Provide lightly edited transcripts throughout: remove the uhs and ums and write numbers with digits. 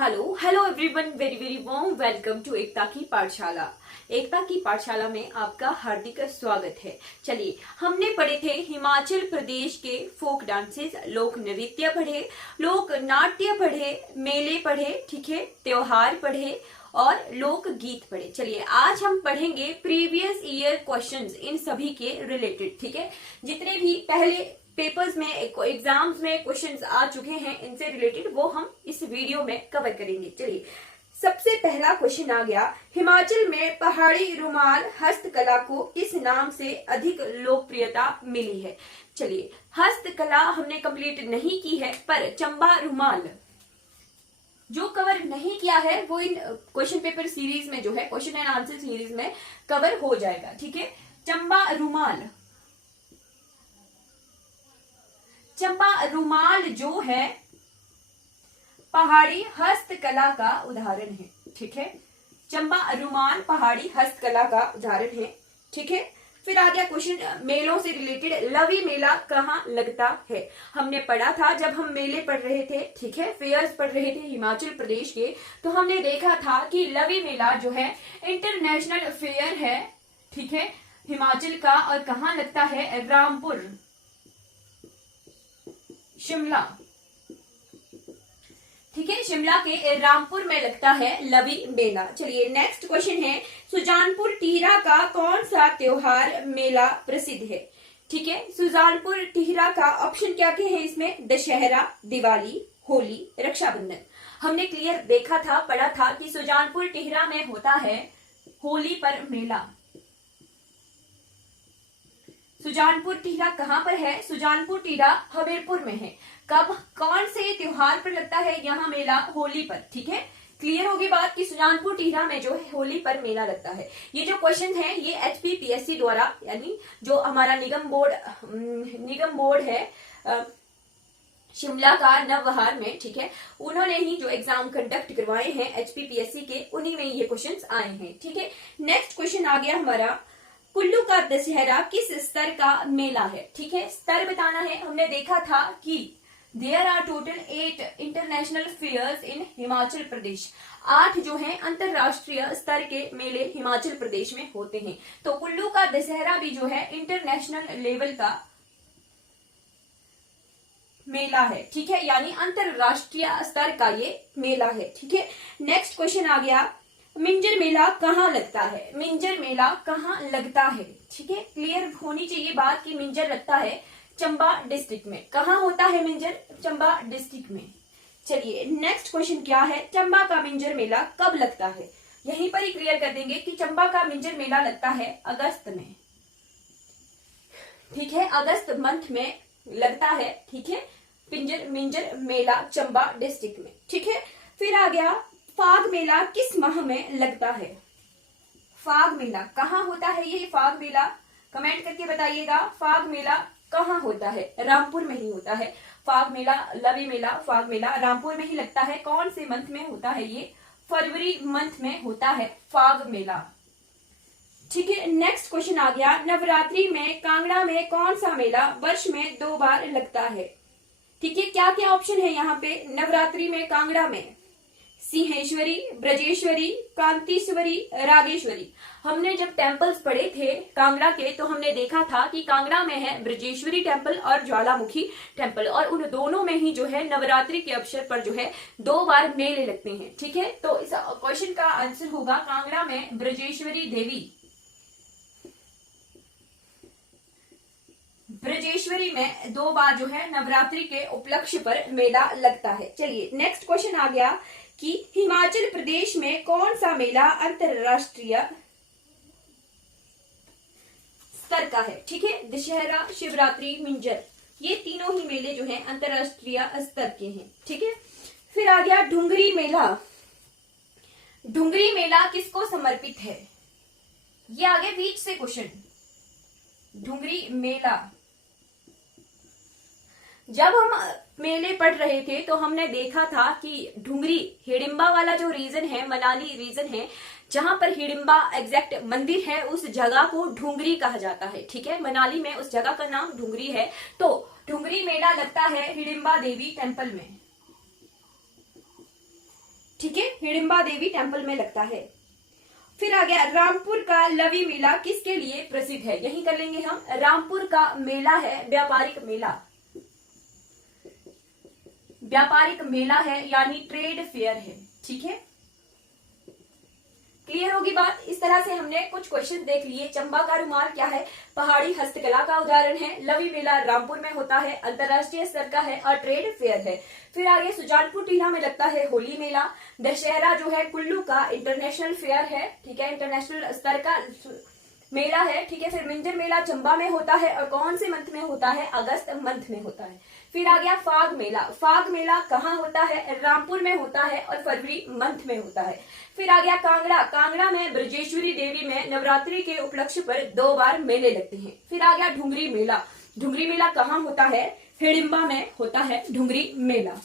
Hello hello everyone, very very warm welcome to Ekta की पाठशाला। एकता की पाठशाला में आपका हार्दिक स्वागत है। चलिए, हमने पढ़े थे हिमाचल प्रदेश के फोक डांसेस, लोक नृत्य पढ़े, लोक नाट्य पढ़े, मेले पढ़े, ठीक है, त्योहार पढ़े और लोक गीत पढ़े। चलिए, आज हम पढ़ेंगे प्रीवियस ईयर क्वेश्चंस इन सभी के रिलेटेड, ठीक है। जितने भी पहले पेपर्स में एग्जाम्स में क्वेश्चंस आ चुके हैं इनसे रिलेटेड वो हम इस वीडियो में कवर करेंगे। चलिए, सबसे पहला क्वेश्चन आ गया, हिमाचल में पहाड़ी रुमाल हस्तकला को किस नाम से अधिक लोकप्रियता मिली है। चलिए, हस्तकला हमने कंप्लीट नहीं की है, पर चंबा रुमाल जो कवर नहीं किया है वो इन क्वेश्चन पेपर सीरीज में जो है क्वेश्चन एंड आंसर सीरीज में कवर हो जाएगा, ठीक है। चंबा रुमाल जो है पहाड़ी हस्तकला का उदाहरण है, ठीक है। चंबा रुमाल पहाड़ी हस्तकला का उदाहरण है, ठीक है। फिर आ गया क्वेश्चन मेलों से रिलेटेड, लवी मेला कहाँ लगता है। हमने पढ़ा था जब हम मेले पढ़ रहे थे, ठीक है, फेयर्स पढ़ रहे थे हिमाचल प्रदेश के, तो हमने देखा था कि लवी मेला जो है इंटरनेशनल फेयर है, ठीक है, हिमाचल का। और कहाँ लगता है, रामपुर, शिमला, ठीक है, शिमला के रामपुर में लगता है लवी मेला। चलिए, नेक्स्ट क्वेश्चन है, सुजानपुर टिहरा का कौन सा त्योहार मेला प्रसिद्ध है, ठीक है। सुजानपुर टिहरा का ऑप्शन क्या क्या है इसमें, दशहरा, दिवाली, होली, रक्षाबंधन। हमने क्लियर देखा था, पढ़ा था कि सुजानपुर टिहरा में होता है होली पर मेला। सुजानपुर टिहरा कहाँ पर है, सुजानपुर टिहरा हमीरपुर में है। कब, कौन से त्योहार पर लगता है यहाँ मेला, होली पर, ठीक है। क्लियर होगी बात कि सुजानपुर टिहरा में जो है होली पर मेला लगता है। ये जो क्वेश्चन है ये HPPSC द्वारा, यानी जो हमारा निगम बोर्ड है शिमला का नवबहार में, ठीक है, उन्होंने ही जो एग्जाम कंडक्ट करवाए हैं HPPSC के, उन्हीं में ये क्वेश्चंस आए हैं, ठीक है। नेक्स्ट क्वेश्चन आ गया हमारा, कुल्लू का दशहरा किस स्तर का मेला है, ठीक है। स्तर बताना है। हमने देखा था कि there are total 8 international fairs in Himachal Pradesh. 8 जो हैं अंतरराष्ट्रीय स्तर के मेले हिमाचल प्रदेश में होते हैं। तो कुल्लू का दशहरा भी जो है इंटरनेशनल लेवल का मेला है, ठीक है, यानी अंतरराष्ट्रीय स्तर का ये मेला है, ठीक है। नेक्स्ट क्वेश्चन आ गया, मिंजर मेला कहाँ लगता है। मिंजर मेला कहाँ लगता है, ठीक है, क्लियर होनी चाहिए बात कि मिंजर लगता है चंबा डिस्ट्रिक्ट में। कहाँ होता है मिंजर, चंबा डिस्ट्रिक्ट में। चलिए, नेक्स्ट क्वेश्चन क्या है, चंबा का मिंजर मेला कब लगता है। यहीं पर ही क्लियर कर देंगे कि चंबा का मिंजर मेला लगता है अगस्त में, ठीक है, अगस्त मंथ में लगता है, ठीक है, मिंजर मेला चंबा डिस्ट्रिक्ट में, ठीक है। फिर आ गया, फाग मेला किस माह में लगता है। फाग मेला कहाँ होता है, ये फाग मेला कमेंट करके बताइएगा। फाग मेला कहाँ होता है, रामपुर में ही होता है। फाग मेला, लवी मेला, फाग मेला रामपुर में ही लगता है। कौन से मंथ में होता है ये, फरवरी मंथ में होता है फाग मेला, ठीक है। नेक्स्ट क्वेश्चन आ गया, नवरात्रि में कांगड़ा में कौन सा मेला वर्ष में 2 बार लगता है, ठीक है। क्या क्या ऑप्शन है यहाँ पे, नवरात्रि में कांगड़ा में सिंहेश्वरी, ब्रजेश्वरी, कांतीश्वरी, रागेश्वरी। हमने जब टेम्पल्स पढ़े थे कांगड़ा के, तो हमने देखा था कि कांगड़ा में है ब्रजेश्वरी टेम्पल और ज्वालामुखी टेम्पल, और उन दोनों में ही जो है नवरात्रि के अवसर पर जो है 2 बार मेले लगते हैं, ठीक है। तो इस क्वेश्चन का आंसर होगा कांगड़ा में ब्रजेश्वरी देवी, ब्रजेश्वरी में 2 बार जो है नवरात्रि के उपलक्ष्य पर मेला लगता है। चलिए, नेक्स्ट क्वेश्चन आ गया कि हिमाचल प्रदेश में कौन सा मेला अंतरराष्ट्रीय स्तर का है, ठीक है। दशहरा, शिवरात्रि, मिंजर, ये तीनों ही मेले जो हैं अंतरराष्ट्रीय स्तर के हैं, ठीक है। फिर आ गया ढुंगरी मेला। ढुंगरी मेला किसको समर्पित है, ये आगे बीच से क्वेश्चन। ढुंगरी मेला, जब हम मेले पढ़ रहे थे तो हमने देखा था कि ढुंगरी, हिडिंबा वाला जो रीजन है, मनाली रीजन है, जहां पर हिडिंबा एग्जैक्ट मंदिर है, उस जगह को ढुंगरी कहा जाता है, ठीक है। मनाली में उस जगह का नाम ढुंगरी है। तो ढुंगरी मेला लगता है हिडिंबा देवी टेम्पल में, ठीक है, हिडिंबा देवी टेम्पल में लगता है। फिर आ गया रामपुर का लवी मेला किसके लिए प्रसिद्ध है, यही कर लेंगे हम। रामपुर का मेला है व्यापारिक मेला, व्यापारिक मेला है यानी ट्रेड फेयर है। ठीक है, क्लियर होगी बात। इस तरह से हमने कुछ क्वेश्चन देख लिए। चंबा का रुमाल क्या है, पहाड़ी हस्तकला का उदाहरण है। लवी मेला रामपुर में होता है, अंतरराष्ट्रीय स्तर का है और ट्रेड फेयर है। फिर आगे सुजानपुर टीला में लगता है होली मेला। दशहरा जो है कुल्लू का इंटरनेशनल फेयर है, ठीक है, इंटरनेशनल स्तर का मेला है। ठीक है, फिर मिंजर मेला चंबा में होता है और कौन से मंथ में होता है, अगस्त मंथ में होता है। फिर आ गया फाग मेला। फाग मेला कहाँ होता है, रामपुर में होता है और फरवरी मंथ में होता है। फिर आ गया कांगड़ा। कांगड़ा में ब्रजेश्वरी देवी में नवरात्रि के उपलक्ष्य पर 2 बार मेले लगते हैं। फिर आ गया ढुंगरी मेला। ढुंगरी मेला कहाँ होता है, हिडिंबा में होता है ढुंगरी मेला।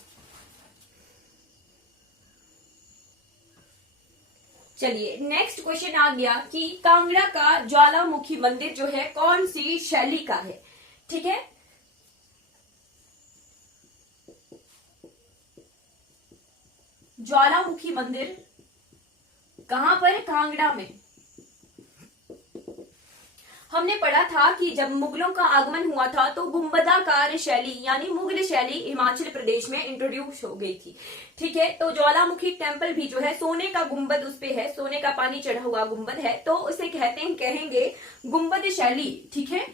चलिए नेक्स्ट क्वेश्चन आ गया कि कांगड़ा का ज्वालामुखी मंदिर जो है कौन सी शैली का है। ठीक है, ज्वालामुखी मंदिर कहां पर, कांगड़ा में। हमने पढ़ा था कि जब मुगलों का आगमन हुआ था तो गुंबदाकार शैली यानी मुगल शैली हिमाचल प्रदेश में इंट्रोड्यूस हो गई थी। ठीक है, तो ज्वालामुखी टेम्पल भी जो है सोने का गुंबद उस पे है, सोने का पानी चढ़ा हुआ गुंबद है, तो उसे कहेंगे गुंबद शैली। ठीक है,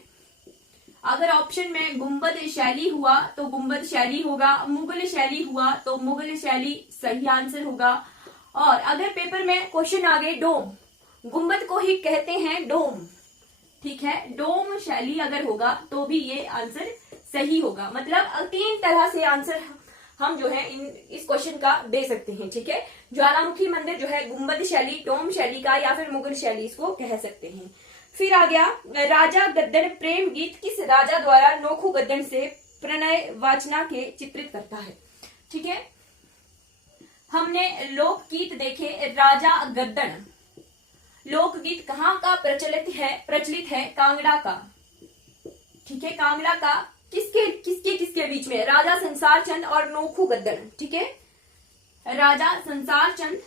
अगर ऑप्शन में गुंबद शैली हुआ तो गुंबद शैली होगा, मुगल शैली हुआ तो मुगल शैली सही आंसर होगा। और अगर पेपर में क्वेश्चन आ गए डोम, गुंबद को ही कहते हैं डोम। ठीक है, डोम शैली अगर होगा तो भी ये आंसर सही होगा। मतलब 3 तरह से आंसर हम जो है इस क्वेश्चन का दे सकते हैं। ठीक है, ज्वालामुखी मंदिर जो है गुंबद शैली, डोम शैली का या फिर मुगल शैली इसको कह सकते हैं। फिर आ गया राजा गद्दन प्रेम गीत किस राजा द्वारा नोखू गद्दन से प्रणय वाचना के चित्रित करता है। ठीक है, हमने लोकगीत देखे। राजा गद्दन लोकगीत कहाँ का प्रचलित है, कांगड़ा का। ठीक है, कांगड़ा का किसके बीच में, राजा संसार चंद और नोखू गद्दन। ठीक है, राजा संसार चंद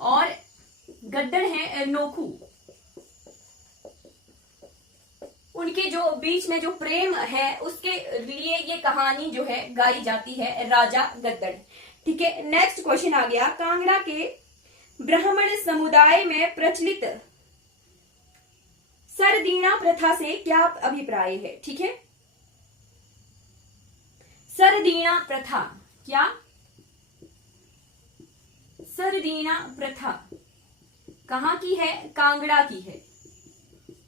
और गद्दन है नोखू, उनके जो बीच में जो प्रेम है उसके लिए ये कहानी जो है गाई जाती है, राजा गद्दन। ठीक है, नेक्स्ट क्वेश्चन आ गया कांगड़ा के ब्राह्मण समुदाय में प्रचलित सरदीना प्रथा से क्या अभिप्राय है। ठीक है, सरदीना प्रथा क्या, सरदीना प्रथा कहाँ की है, कांगड़ा की है।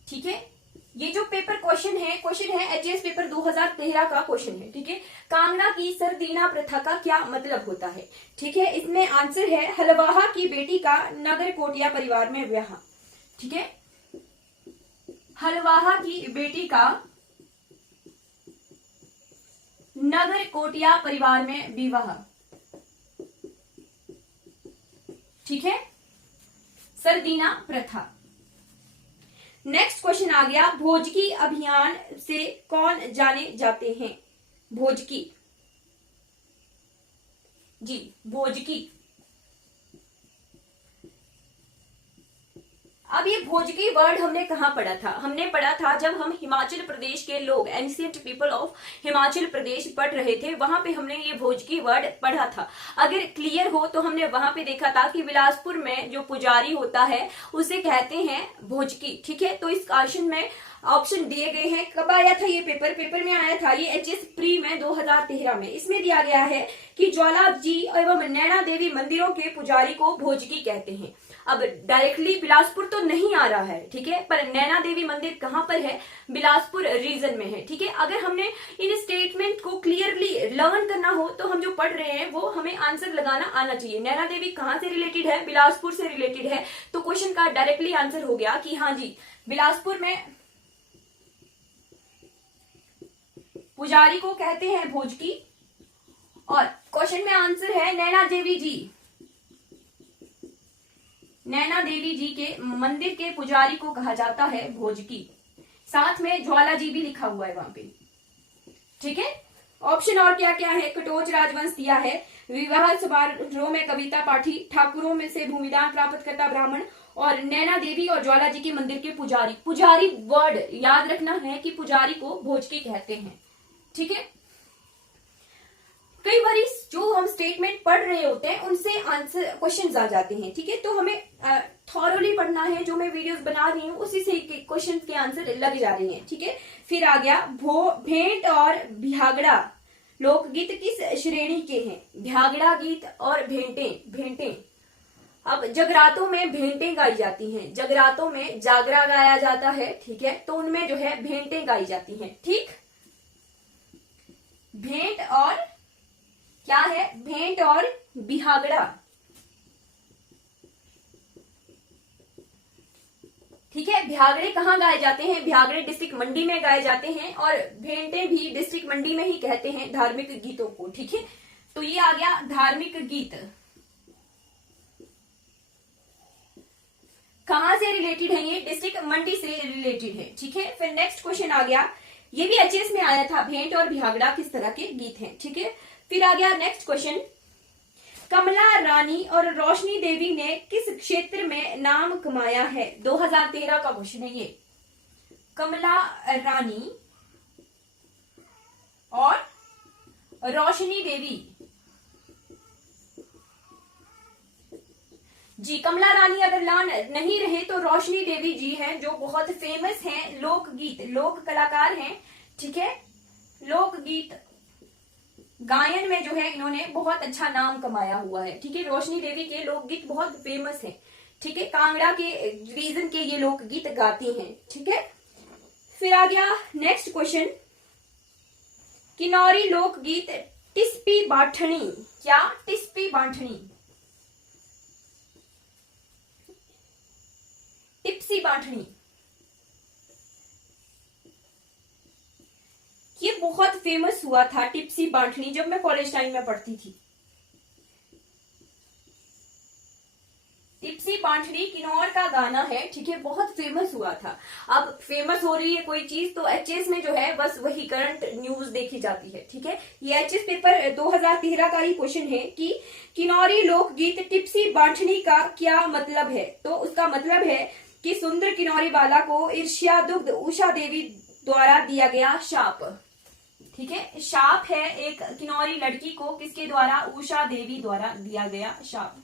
ठीक है, ये जो पेपर क्वेश्चन है एचएस पेपर 2013 का क्वेश्चन है। ठीक है, कांगड़ा की सरदीना प्रथा का क्या मतलब होता है। ठीक है, इसमें आंसर है हलवाहा की बेटी का नगर कोटिया परिवार में विवाह। ठीक है, हलवाहा की बेटी का नगर कोटिया परिवार में विवाह। ठीक है, सरदीना प्रथा। नेक्स्ट क्वेश्चन आ गया भोजकी अभियान से कौन जाने जाते हैं, भोजकी जी, भोजकी। अब ये भोजकी वर्ड हमने कहाँ पढ़ा था, हमने पढ़ा था जब हम हिमाचल प्रदेश के लोग ancient people of Himachal Pradesh पढ़ रहे थे, वहां पे हमने ये भोजकी वर्ड पढ़ा था। अगर क्लियर हो तो हमने वहां पे देखा था कि बिलासपुर में जो पुजारी होता है उसे कहते हैं भोजकी। ठीक है, तो इस क्वेश्चन में ऑप्शन दिए गए हैं। कब आया था ये पेपर में आया था ये एचएस प्री में 2013 में। इसमें दिया गया है कि ज्वाला जी एवं नैना देवी मंदिरों के पुजारी को भोजकी कहते हैं। अब डायरेक्टली बिलासपुर तो नहीं आ रहा है, ठीक है, पर नैना देवी मंदिर कहाँ पर है, बिलासपुर रीजन में है। ठीक है, अगर हमने इन स्टेटमेंट को क्लियरली लर्न करना हो तो हम जो पढ़ रहे हैं वो हमें आंसर लगाना आना चाहिए। नैना देवी कहाँ से रिलेटेड है, बिलासपुर से रिलेटेड है, तो क्वेश्चन का डायरेक्टली आंसर हो गया कि हाँ जी बिलासपुर में पुजारी को कहते हैं भोजकी। और क्वेश्चन में आंसर है नैना देवी जी, नैना देवी जी के मंदिर के पुजारी को कहा जाता है भोजकी। साथ में ज्वाला जी भी लिखा हुआ है वहां पे। ठीक है, ऑप्शन और क्या क्या है? कटोच राजवंश दिया है, विवाह समारोह में कविता पाठी, ठाकुरों में से भूमिदान प्राप्त करता ब्राह्मण, और नैना देवी और ज्वाला जी के मंदिर के पुजारी। पुजारी वर्ड याद रखना है कि पुजारी को भोजकी कहते हैं, ठीक है। कई बार जो हम स्टेटमेंट पढ़ रहे होते हैं उनसे आंसर क्वेश्चंस आ जाते हैं, ठीक है। तो हमें थॉरोली पढ़ना है, जो मैं वीडियोस बना रही हूँ उसी से क्वेश्चन के आंसर लग जा रहे हैं, ठीक है। फिर आ गया भेंट और भ्यागड़ा लोकगीत किस श्रेणी के हैं? भ्यागड़ा गीत और भेंटे। अब जगरातों में भेंटें गाई जाती हैं, जगरातों में जागरा गाया जाता है, ठीक है। तो उनमें जो है भेंटें गाई जाती हैं, ठीक। भेंट और क्या है? भेंट और बिहागड़ा, ठीक है। भ्यागड़े कहाँ गाए जाते हैं? भ्यागड़े डिस्ट्रिक्ट मंडी में गाए जाते हैं, और भेंटे भी डिस्ट्रिक्ट मंडी में ही कहते हैं धार्मिक गीतों को, ठीक है। तो ये आ गया धार्मिक गीत। कहां से रिलेटेड है? ये डिस्ट्रिक्ट मंडी से रिलेटेड है, ठीक है। फिर नेक्स्ट क्वेश्चन आ गया, ये भी एचएस में आया था, भेंट और भ्यागड़ा किस तरह के गीत हैं, ठीक है। फिर आ गया नेक्स्ट क्वेश्चन, कमला रानी और रोशनी देवी ने किस क्षेत्र में नाम कमाया है? 2013 का क्वेश्चन है ये। कमला रानी और रोशनी देवी जी, कमला रानी अगर नहीं रहे तो रोशनी देवी जी हैं, जो बहुत फेमस हैं, लोकगीत लोक कलाकार हैं, ठीक है। लोकगीत गायन में जो है इन्होंने बहुत अच्छा नाम कमाया हुआ है, ठीक है। रोशनी देवी के लोकगीत बहुत फेमस हैं, ठीक है। कांगड़ा के रीजन के ये लोकगीत गाती हैं, ठीक है। फिर आ गया नेक्स्ट क्वेश्चन, किन्नौरी लोकगीत टिस्पी बाठनी। क्या? टिस्पी बाठनी, टिप्सी बाठनी, ये बहुत फेमस हुआ था टिप्सी बाठनी, जब मैं कॉलेज टाइम में पढ़ती थी। टिप्सी बाठनी किन्नौर का गाना है, ठीक है, बहुत फेमस हुआ था। अब फेमस हो रही है कोई चीज तो एचएस में जो है बस वही करंट न्यूज देखी जाती है, ठीक है। ये एचएस पेपर 2013 का ही क्वेश्चन है कि किन्नौरी लोकगीत टिप्सी बाठनी का क्या मतलब है? तो उसका मतलब है कि सुंदर किन्नौरी बाला को ईर्ष्या दुग्ध उषा देवी द्वारा दिया गया शाप, ठीक है। शाप है एक किन्नौरी लड़की को किसके द्वारा? उषा देवी द्वारा दिया गया शाप।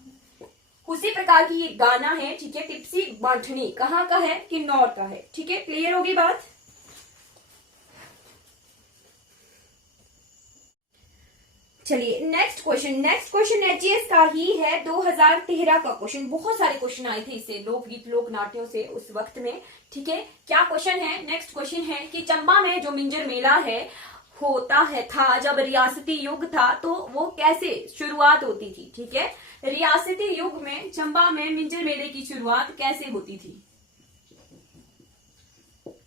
उसी प्रकार की ये गाना है, ठीक है। टिप्सी बाठनी कहाँ का है? किन्नौर का है, ठीक है। क्लियर होगी बात? चलिए नेक्स्ट क्वेश्चन एचएस का ही है, 2013 का क्वेश्चन। बहुत सारे क्वेश्चन आए थे इससे, लोकगीत लोक नाट्यों से उस वक्त में, ठीक है। क्या क्वेश्चन है? नेक्स्ट क्वेश्चन है कि चंबा में जो मिंजर मेला है होता है था जब रियासती युग था, तो वो कैसे शुरुआत होती थी, ठीक है। रियासती युग में चंबा में मिंजर मेले की शुरुआत कैसे होती थी?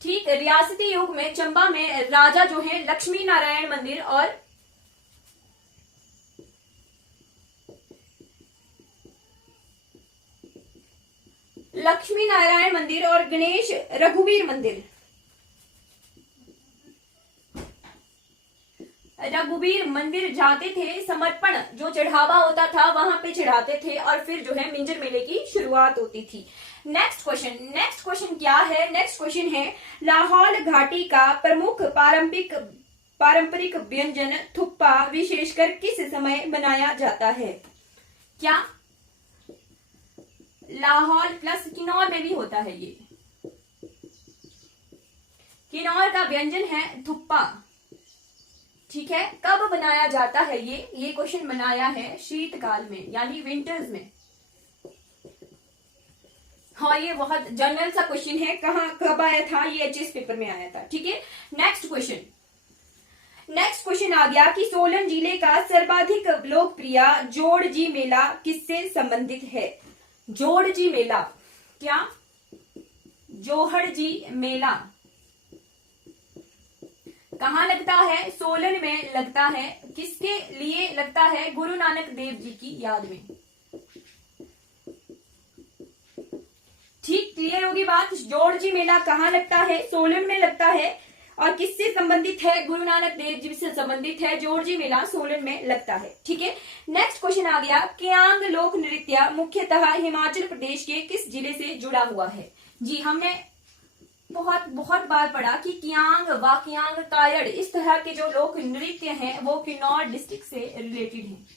ठीक, रियासती युग में चंबा में राजा जो है लक्ष्मी नारायण मंदिर और गणेश रघुवीर मंदिर जाते थे, समर्पण जो चढ़ावा होता था वहां पे चढ़ाते थे, और फिर जो है मिंजर मेले की शुरुआत होती थी। नेक्स्ट क्वेश्चन क्या है? नेक्स्ट क्वेश्चन है, लाहौल घाटी का प्रमुख पारंपरिक व्यंजन थुप्पा विशेषकर किस समय बनाया जाता है? क्या? लाहौल प्लस किन्नौर में भी होता है ये। किन्नौर का व्यंजन है थुप्पा, ठीक है। कब बनाया जाता है ये क्वेश्चन बनाया है शीतकाल में, यानी विंटर्स में। हाँ, ये बहुत जनरल सा क्वेश्चन है, कब आया था? ये एचएस पेपर में आया था, ठीक है। नेक्स्ट क्वेश्चन आ गया कि सोलन जिले का सर्वाधिक लोकप्रिय जोड़जी मेला किससे संबंधित है? जोड़जी मेला, क्या? जोहड़जी मेला कहाँ लगता है? सोलन में लगता है। किसके लिए लगता है? गुरु नानक देव जी की याद में। ठीक, क्लियर होगी बात? जोड़जी मेला कहाँ लगता है? सोलन में लगता है। और किससे संबंधित है? गुरु नानक देव जी से संबंधित है। जोरजी मेला सोलन में लगता है। ठीक है, नेक्स्ट क्वेश्चन आ गया, क्यांग लोक नृत्य मुख्यतः हिमाचल प्रदेश के किस जिले से जुड़ा हुआ है? जी हमने बहुत बार पढ़ा कि क्यांग, वाक्यांग, कायड़ इस तरह के जो लोक नृत्य हैं वो किन्नौर डिस्ट्रिक्ट से रिलेटेड हैं।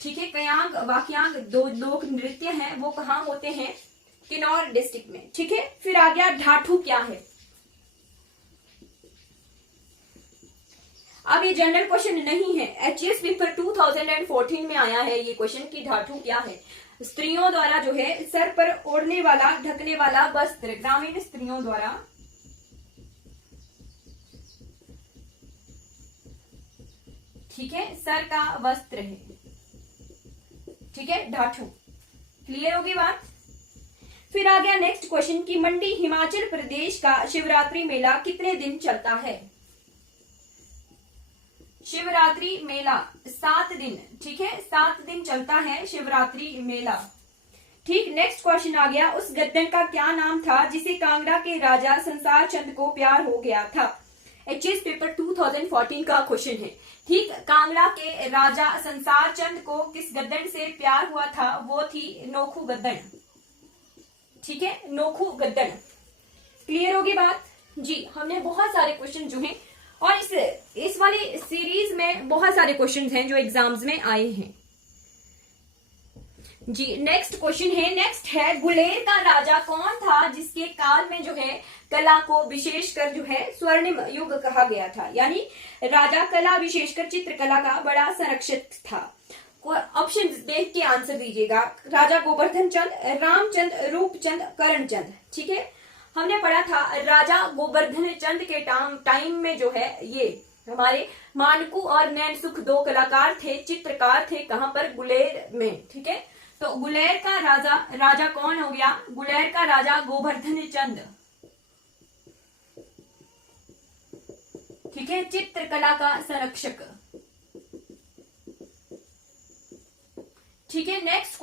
ठीक है, क्यांग, वाक्यांग दो लोक नृत्य हैं वो कहाँ होते हैं? किन्नौर डिस्ट्रिक्ट में। ठीक है, फिर आ गया ढाठू क्या है? अब ये जनरल क्वेश्चन नहीं है, एचएस पेपर 2014 में आया है ये क्वेश्चन कि ढाठू क्या है। स्त्रियों द्वारा जो है सर पर ओढ़ने वाला, ढकने वाला वस्त्र, ग्रामीण स्त्रियों द्वारा ठीक है सर का वस्त्र है। ठीक है, ढाठू। क्लियर होगी बात? फिर आ गया नेक्स्ट क्वेश्चन कि मंडी हिमाचल प्रदेश का शिवरात्रि मेला कितने दिन चलता है? शिवरात्रि मेला 7 दिन। ठीक है, 7 दिन चलता है शिवरात्रि मेला। ठीक, नेक्स्ट क्वेश्चन आ गया, उस गद्दन का क्या नाम था जिसे कांगड़ा के राजा संसार चंद को प्यार हो गया था? एचएस पेपर 2014 का क्वेश्चन है। ठीक, कांगड़ा के राजा संसार चंद को किस गद्दन से प्यार हुआ था? वो थी नोखू गद्दन। ठीक है, नोखू गद्दन। क्लियर होगी बात? जी, हमने बहुत सारे क्वेश्चन जो हैं और इस वाली सीरीज में बहुत सारे क्वेश्चंस हैं जो एग्जाम्स में आए हैं। जी, नेक्स्ट क्वेश्चन है, नेक्स्ट है, गुलेर का राजा कौन था जिसके काल में जो है कला को विशेषकर जो है स्वर्णिम युग कहा गया था? यानी राजा कला, विशेषकर चित्रकला का बड़ा संरक्षक था। ऑप्शन देख के आंसर दीजिएगा। राजा गोवर्धन चंद, रामचंद, रूपचंद, करणचंद। ठीक है, हमने पढ़ा था राजा गोवर्धन चंद के टाइम में जो है ये हमारे मानकू और नैनसुख 2 कलाकार थे, चित्रकार थे। कहां पर? गुलेर में। ठीक है, तो गुलेर का राजा कौन हो गया? गुलेर का राजा गोवर्धन चंद। ठीक है, चित्रकला का संरक्षक। ठीक है, नेक्स्ट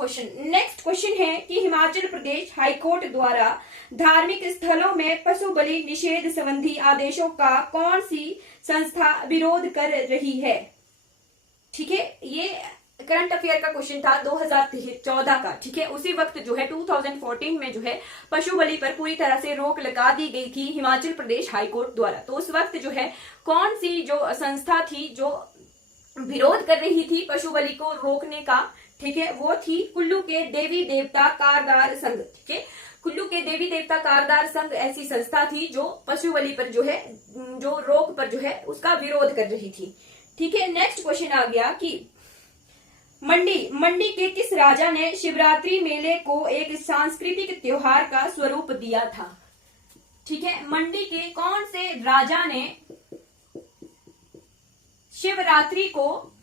क्वेश्चन है कि हिमाचल प्रदेश हाईकोर्ट द्वारा धार्मिक स्थलों में पशु बलि निषेध संबंधी आदेशों का कौन सी संस्था विरोध कर रही है? ठीक है, ये करंट अफेयर का क्वेश्चन था 2014 का। ठीक है, उसी वक्त जो है 2014 में जो है पशु बलि पर पूरी तरह से रोक लगा दी गई थी हिमाचल प्रदेश हाईकोर्ट द्वारा। तो उस वक्त जो है कौन सी जो संस्था थी जो विरोध कर रही थी पशु बलि को रोकने का? ठीक है, वो थी कुल्लू के देवी देवता कारदार संघ। ठीक है, कुल्लू के देवी देवता कारदार संघ ऐसी संस्था थी जो पशु बलि पर जो है जो रोक पर जो है उसका विरोध कर रही थी। ठीक है, नेक्स्ट क्वेश्चन आ गया कि मंडी के किस राजा ने शिवरात्रि मेले को एक सांस्कृतिक त्योहार का स्वरूप दिया था? ठीक है, मंडी के कौन से राजा ने शिवरात्रि को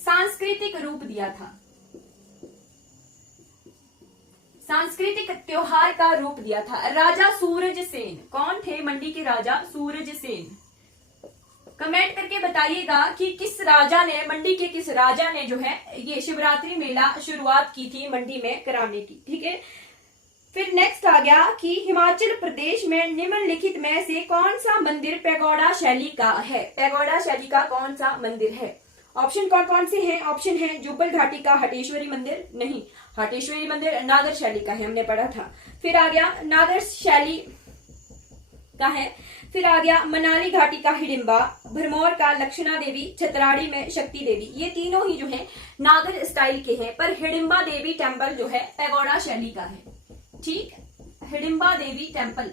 सांस्कृतिक रूप दिया था? सांस्कृतिक त्योहार का रूप दिया था। राजा सूरज सेन। कौन थे मंडी के राजा? सूरज सेन। कमेंट करके बताइएगा कि किस राजा ने, मंडी के किस राजा ने जो है ये शिवरात्रि मेला शुरुआत की थी मंडी में कराने की। ठीक है, फिर नेक्स्ट आ गया कि हिमाचल प्रदेश में निम्नलिखित में से कौन सा मंदिर पैगोडा शैली का है? पैगोडा शैली का कौन सा मंदिर है? ऑप्शन कौन कौन से हैं? ऑप्शन है जुब्बल घाटी का हटेश्वरी मंदिर, नहीं, हटेश्वरी मंदिर नागर शैली का है, हमने पढ़ा था। फिर आ गया नागर शैली का है। फिर आ गया मनाली घाटी का हिडिंबा, भरमौर का लक्षणा देवी, छतराड़ी में शक्ति देवी। ये तीनों ही जो है नागर स्टाइल के हैं, पर हिडिंबा देवी टेम्पल जो है पैगोडा शैली का है। ठीक, हिडिंबा देवी टेम्पल।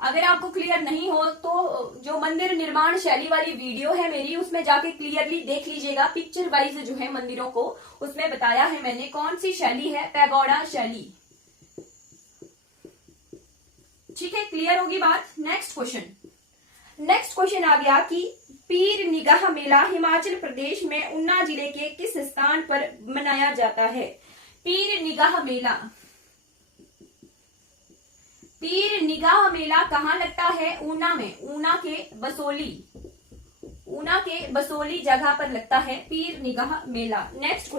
अगर आपको क्लियर नहीं हो तो जो मंदिर निर्माण शैली वाली वीडियो है मेरी, उसमें जाके क्लियरली देख लीजिएगा, पिक्चर वाइज जो है मंदिरों को उसमें बताया है मैंने कौन सी शैली है, पैगोडा शैली। ठीक है, क्लियर होगी बात। नेक्स्ट क्वेश्चन आ गया कि पीर निगाह मेला हिमाचल प्रदेश में ऊना जिले के किस स्थान पर मनाया जाता है? पीर निगाह मेला, पीर निगाह मेला कहाँ लगता है? ऊना में, ऊना के बसोली जगह पर लगता है पीर निगाह मेला। नेक्स्ट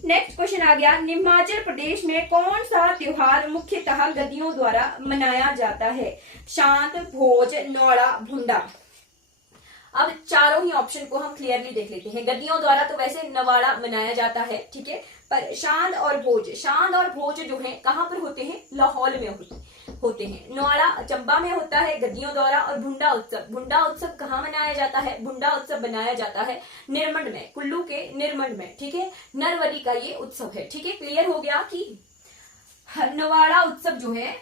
नेक्स्ट क्वेश्चन आ गया, हिमाचल प्रदेश में कौन सा त्योहार मुख्यतः गद्दियों द्वारा मनाया जाता है? शांत, भोज, नौड़ा, भुंडा। अब चारों ही ऑप्शन को हम क्लियरली देख लेते हैं। गद्दियों द्वारा तो वैसे नवाड़ा मनाया जाता है, ठीक है, पर शांत और भोज जो है कहां पर होते हैं? लाहौल में होते हैं। नौड़ा चंबा में होता है गद्दियों द्वारा। और भुंडा उत्सव कहाँ मनाया जाता है? भुंडा उत्सव मनाया जाता है निरमंड में, कुल्लू के निरमंड में, ठीक है, नरवली का ये उत्सव है, ठीक है। क्लियर हो गया कि नवाड़ा उत्सव जो है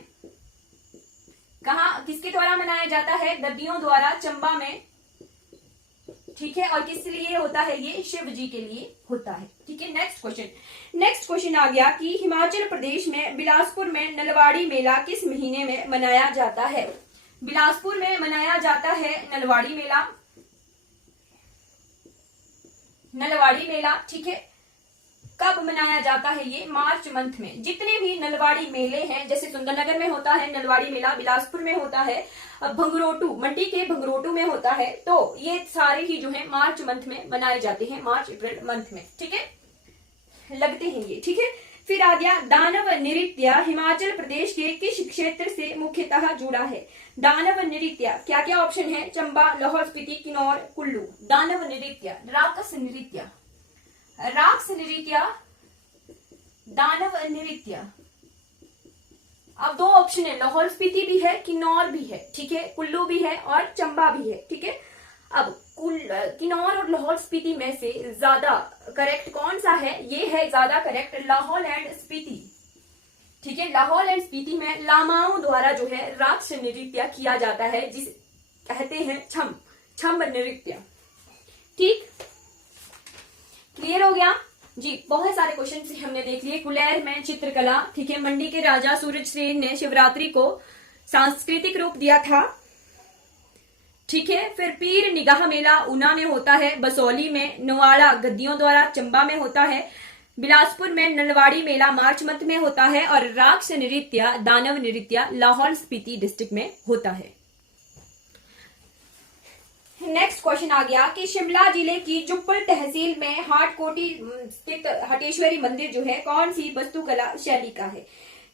कहाँ, किसके द्वारा मनाया जाता है? गद्दियों द्वारा, चंबा में, ठीक है। और किस लिए होता है? ये शिव जी के लिए होता है, ठीक है। नेक्स्ट क्वेश्चन आ गया कि हिमाचल प्रदेश में बिलासपुर में नलवाड़ी मेला किस महीने में मनाया जाता है? बिलासपुर में मनाया जाता है नलवाड़ी मेला, ठीक है। कब मनाया जाता है ये? मार्च मंथ में। जितने भी नलवाड़ी मेले हैं, जैसे सुंदरनगर में होता है नलवाड़ी मेला, बिलासपुर में होता है, भंगरोटू, मंडी के भंगरोटू में होता है, तो ये सारे ही जो है मार्च मंथ में मनाए जाते हैं, मार्च अप्रैल मंथ में, ठीक है, लगते हैं ये, ठीक है। फिर आ गया दानव नृत्य हिमाचल प्रदेश के किस क्षेत्र से मुख्यतः जुड़ा है? दानव नृत्य, क्या क्या ऑप्शन है? चंबा, लाहौल स्पीति, किन्नौर, कुल्लू। दानव नृत्य, राक्षस नृत्य, दानव नृत्य। अब दो ऑप्शन है, लाहौल स्पीति भी है, किन्नौर भी है, ठीक है, कुल्लू भी है और चंबा भी है, ठीक है। अब किन्नौर और लाहौल स्पीति में से ज्यादा करेक्ट कौन सा है? ये है ज्यादा करेक्ट लाहौल एंड स्पीति, ठीक है। लाहौल एंड स्पीति में लामाओं द्वारा जो है राक्षस नृत्य किया जाता है, जिसे कहते हैं छम नृत्य, ठीक। क्लियर हो गया जी। बहुत सारे क्वेश्चन हमने देख लिए। कुलेर में चित्रकला, ठीक है, मंडी के राजा सूरज सेन ने शिवरात्रि को सांस्कृतिक रूप दिया था, ठीक है। फिर पीर निगाह मेला ऊना में होता है, बसौली में, नवाड़ा गद्दियों द्वारा चंबा में होता है, बिलासपुर में नलवाड़ी मेला मार्च मंथ में होता है, और राक्षस नृत्य, दानव नृत्य लाहौल स्पीति डिस्ट्रिक्ट में होता है। नेक्स्ट क्वेश्चन आ गया कि शिमला जिले की जुब्बल तहसील में हाटकोटी स्थित हटेश्वरी मंदिर जो है कौन सी वास्तुकला शैली का है?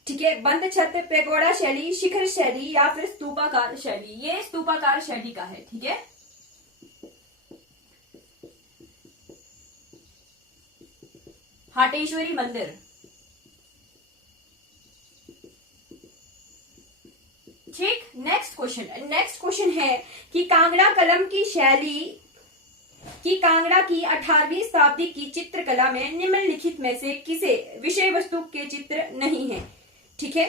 ठीक है, बंद छत, पेगोड़ा शैली, शिखर शैली या फिर स्तूपाकार शैली। ये स्तूपाकार शैली का है, ठीक है। हाटेश्वरी मंदिर, ठीक। नेक्स्ट क्वेश्चन है कि कांगड़ा कलम की शैली कि कांगड़ा की 18वीं शताब्दी की चित्रकला में निम्नलिखित में से किसे विषय वस्तु के चित्र नहीं है? ठीक है,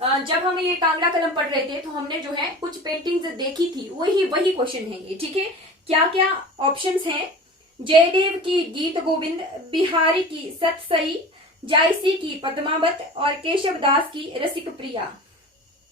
जब हम ये कांगड़ा कलम पढ़ रहे थे तो हमने जो है कुछ पेंटिंग्स देखी थी, वही क्वेश्चन है ये, ठीक है। क्या क्या ऑप्शंस हैं? जयदेव की गीत गोविंद, बिहारी की सतसई, जायसी की पद्मावत और केशव दास की रसिक प्रिया।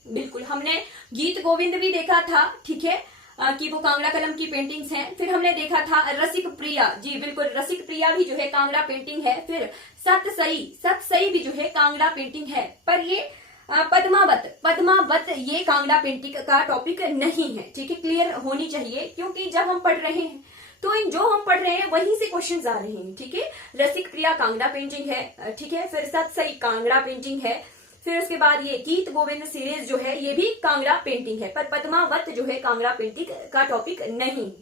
बिल्कुल, हमने गीत गोविंद भी देखा था, ठीक है, कि वो कांगड़ा कलम की पेंटिंग्स हैं। फिर हमने देखा था रसिक प्रिया, जी बिल्कुल, रसिक प्रिया भी जो है कांगड़ा पेंटिंग है। फिर सतसई भी जो है कांगड़ा पेंटिंग है। पर ये पद्मावत ये कांगड़ा पेंटिंग का टॉपिक नहीं है, ठीक है। क्लियर होनी चाहिए, क्योंकि जब हम पढ़ रहे हैं तो इन जो हम पढ़ रहे हैं वहीं से क्वेश्चंस आ रहे हैं, ठीक है। रसिक प्रिया कांगड़ा पेंटिंग है, ठीक है। फिर सतसई कांगड़ा पेंटिंग है। फिर उसके बाद ये गीत गोविंद सीरीज जो है ये भी कांगड़ा पेंटिंग है, पर पद्मावत जो है कांगड़ा पेंटिंग का टॉपिक नहीं।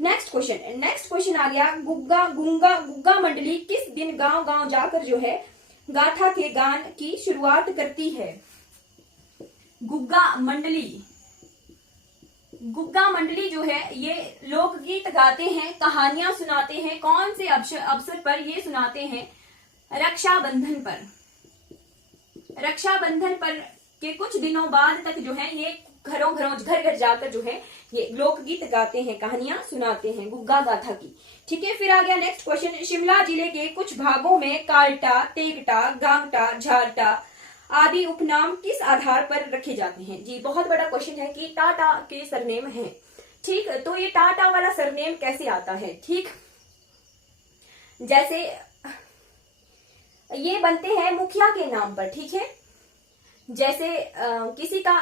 नेक्स्ट क्वेश्चन आ गया, गुग्गा मंडली किस दिन गांव गांव जाकर जो है गाथा के गान की शुरुआत करती है? गुग्गा मंडली जो है ये लोकगीत गाते हैं, कहानियां सुनाते हैं। कौन से अवसर पर ये सुनाते हैं? रक्षाबंधन पर के कुछ दिनों बाद तक जो है ये घर जाकर जो है ये लोकगीत गाते हैं, कहानियां सुनाते हैं, गुग्गा गाथा की, ठीक है। फिर आ गया नेक्स्ट क्वेश्चन, शिमला जिले के कुछ भागों में काल्टा, तेगटा, गांगटा, झारटा आदि उपनाम किस आधार पर रखे जाते हैं? जी बहुत बड़ा क्वेश्चन है कि टाटा के सरनेम है, ठीक। तो ये टाटा वाला सरनेम कैसे आता है? ठीक, जैसे ये बनते हैं मुखिया के नाम पर, ठीक है। जैसे किसी का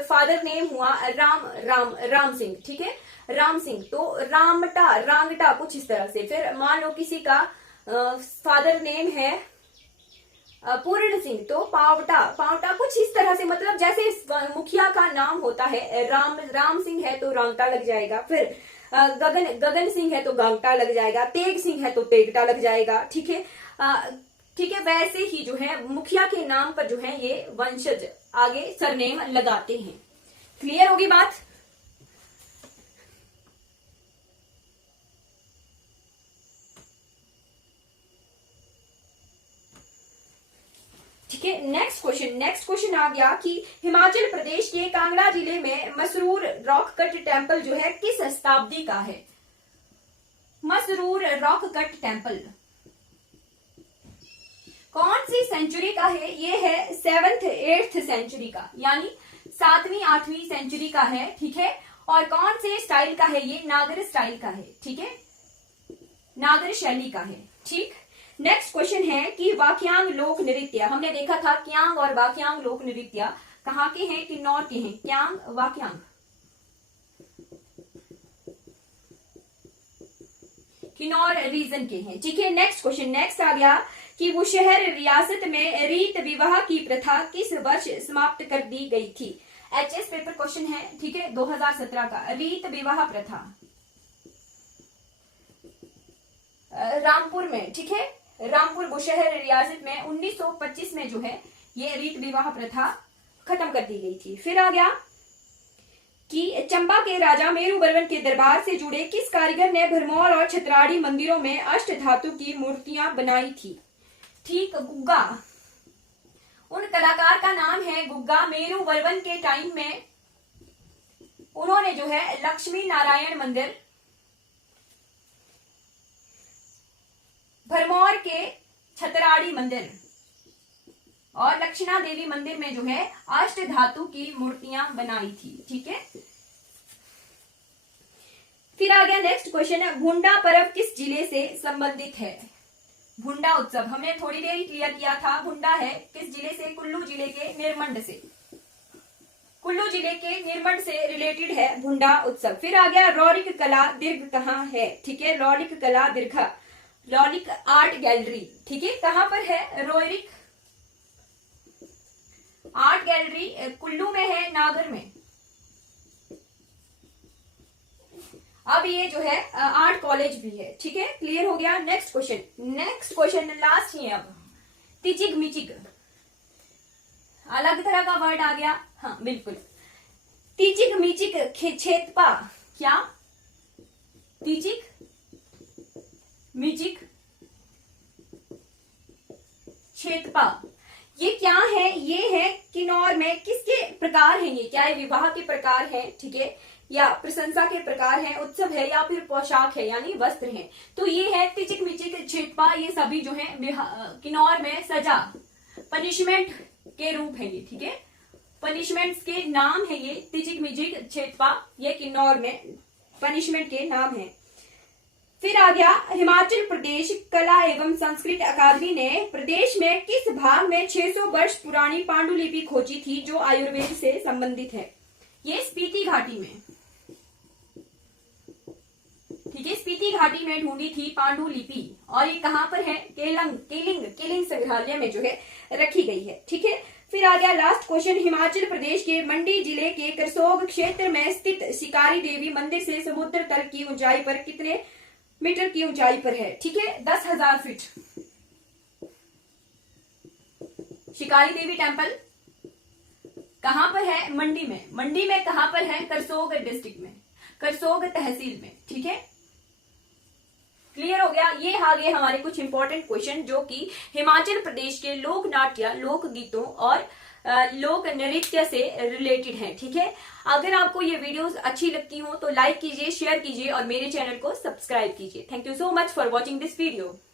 फादर नेम हुआ राम सिंह, ठीक है, राम सिंह, तो रांगटा कुछ इस तरह से। फिर मान लो किसी का फादर नेम है पूर्ण सिंह, तो पावटा, पावटा कुछ इस तरह से, मतलब जैसे मुखिया का नाम होता है, राम सिंह है तो रांगटा लग जाएगा, फिर गगन सिंह है तो गांगटा लग जाएगा, तेग सिंह है तो तेगटा लग जाएगा। ठीक है, ठीक है, वैसे ही जो है मुखिया के नाम पर जो है ये वंशज आगे सरनेम लगाते हैं। क्लियर होगी बात? ठीक है, नेक्स्ट क्वेश्चन आ गया कि हिमाचल प्रदेश के कांगड़ा जिले में मसरूर रॉक कट टेम्पल जो है किस शताब्दी का है? मसरूर रॉक कट टेम्पल कौन सी सेंचुरी का है? ये है 7th 8th सेंचुरी का, यानी 7वीं 8वीं सेंचुरी का है। ठीक है, और कौन से स्टाइल का है? ये नागर स्टाइल का है। ठीक है, नागर शैली का है। ठीक, नेक्स्ट क्वेश्चन है कि वाक्यांग लोक नृत्य, हमने देखा था क्यांग और वाक्यांग लोक नृत्य कहाँ के हैं? किन्नौर के हैं। क्यांग वाक्यांग किन्नौर रीजन के हैं। ठीक है, नेक्स्ट आ गया कि वो शहर रियासत में रीत विवाह की प्रथा किस वर्ष समाप्त कर दी गई थी? एचएस पेपर क्वेश्चन है। ठीक है, 2017 का। रीत विवाह प्रथा रामपुर में, ठीक है, रामपुर बुशहर रियासत में 1925 में जो है ये रीत विवाह प्रथा खत्म कर दी गई थी। फिर आ गया कि चंबा के राजा मेरू बलवन के दरबार से जुड़े किस कारीगर ने भरमौर और छतराड़ी मंदिरों में अष्ट धातु की मूर्तियां बनाई थी? ठीक, गुग्गा। उन कलाकार का नाम है गुग्गा। मेरू बलवन के टाइम में उन्होंने जो है लक्ष्मी नारायण मंदिर, भरमौर के छतराड़ी मंदिर और लक्षणा देवी मंदिर में जो है अष्ट धातु की मूर्तियां बनाई थी। ठीक है, फिर आ गया नेक्स्ट क्वेश्चन है भुंडा पर्व किस जिले से संबंधित है? भुंडा उत्सव हमने थोड़ी देर क्लियर किया था। भुंडा है किस जिले से? कुल्लू जिले के निर्मंड से। कुल्लू जिले के निर्मंड से रिलेटेड है भुंडा उत्सव। फिर आ गया लौरिक कला दीर्घ कहाँ है? ठीक है, लौरिक कला दीर्घ, लौरिक आर्ट गैलरी। ठीक है, कहां पर है? रोरिक आर्ट गैलरी कुल्लू में है, नागर में। अब ये जो है आर्ट कॉलेज भी है। ठीक है, क्लियर हो गया। नेक्स्ट क्वेश्चन लास्ट ही है अब। तिचिग मिचिग अलग तरह का वर्ड आ गया। हाँ बिल्कुल, तिचिग मिचिग छेदपा, क्या? तिचिग मिचिग छेदपा, ये क्या है? ये है किन्नौर में किसके प्रकार हैं? ये क्या है? विवाह के प्रकार हैं। ठीक है, या प्रशंसा के प्रकार हैं, उत्सव है, या फिर पोशाक है यानी वस्त्र हैं। तो ये है तिचिक मिचिक छेदपा, ये सभी जो है किन्नौर में सजा, पनिशमेंट के रूप है ये। ठीक है, पनिशमेंट्स के नाम है ये तिचिक मिचिक छेदपा, ये किन्नौर में पनिशमेंट के नाम है। फिर आ गया हिमाचल प्रदेश कला एवं संस्कृति अकादमी ने प्रदेश में किस भाग में 600 वर्ष पुरानी पांडुलिपि खोजी थी जो आयुर्वेद से संबंधित है? ये स्पीति घाटी में। ठीक है, स्पीति घाटी में ढूंढी थी पांडुलिपि, और ये कहां पर है? केलिंग संग्रहालय में जो है रखी गई है। ठीक है, फिर आ गया लास्ट क्वेश्चन। हिमाचल प्रदेश के मंडी जिले के करसोग क्षेत्र में स्थित शिकारी देवी मंदिर से समुद्र तल की ऊंचाई पर कितने मीटर की ऊंचाई पर है? ठीक है, 10,000 फीट। शिकारी देवी टेम्पल कहां पर है? मंडी में। मंडी में कहां पर है? करसोग डिस्ट्रिक्ट में, करसोग तहसील में। ठीक है, क्लियर हो गया। ये आ गए हमारे कुछ इंपॉर्टेंट क्वेश्चन जो कि हिमाचल प्रदेश के लोक नाट्य, लोक गीतों और लोक नृत्य से रिलेटेड है। ठीक है, अगर आपको ये वीडियोस अच्छी लगती हो तो लाइक कीजिए, शेयर कीजिए और मेरे चैनल को सब्सक्राइब कीजिए। Thank you so much for watching this video.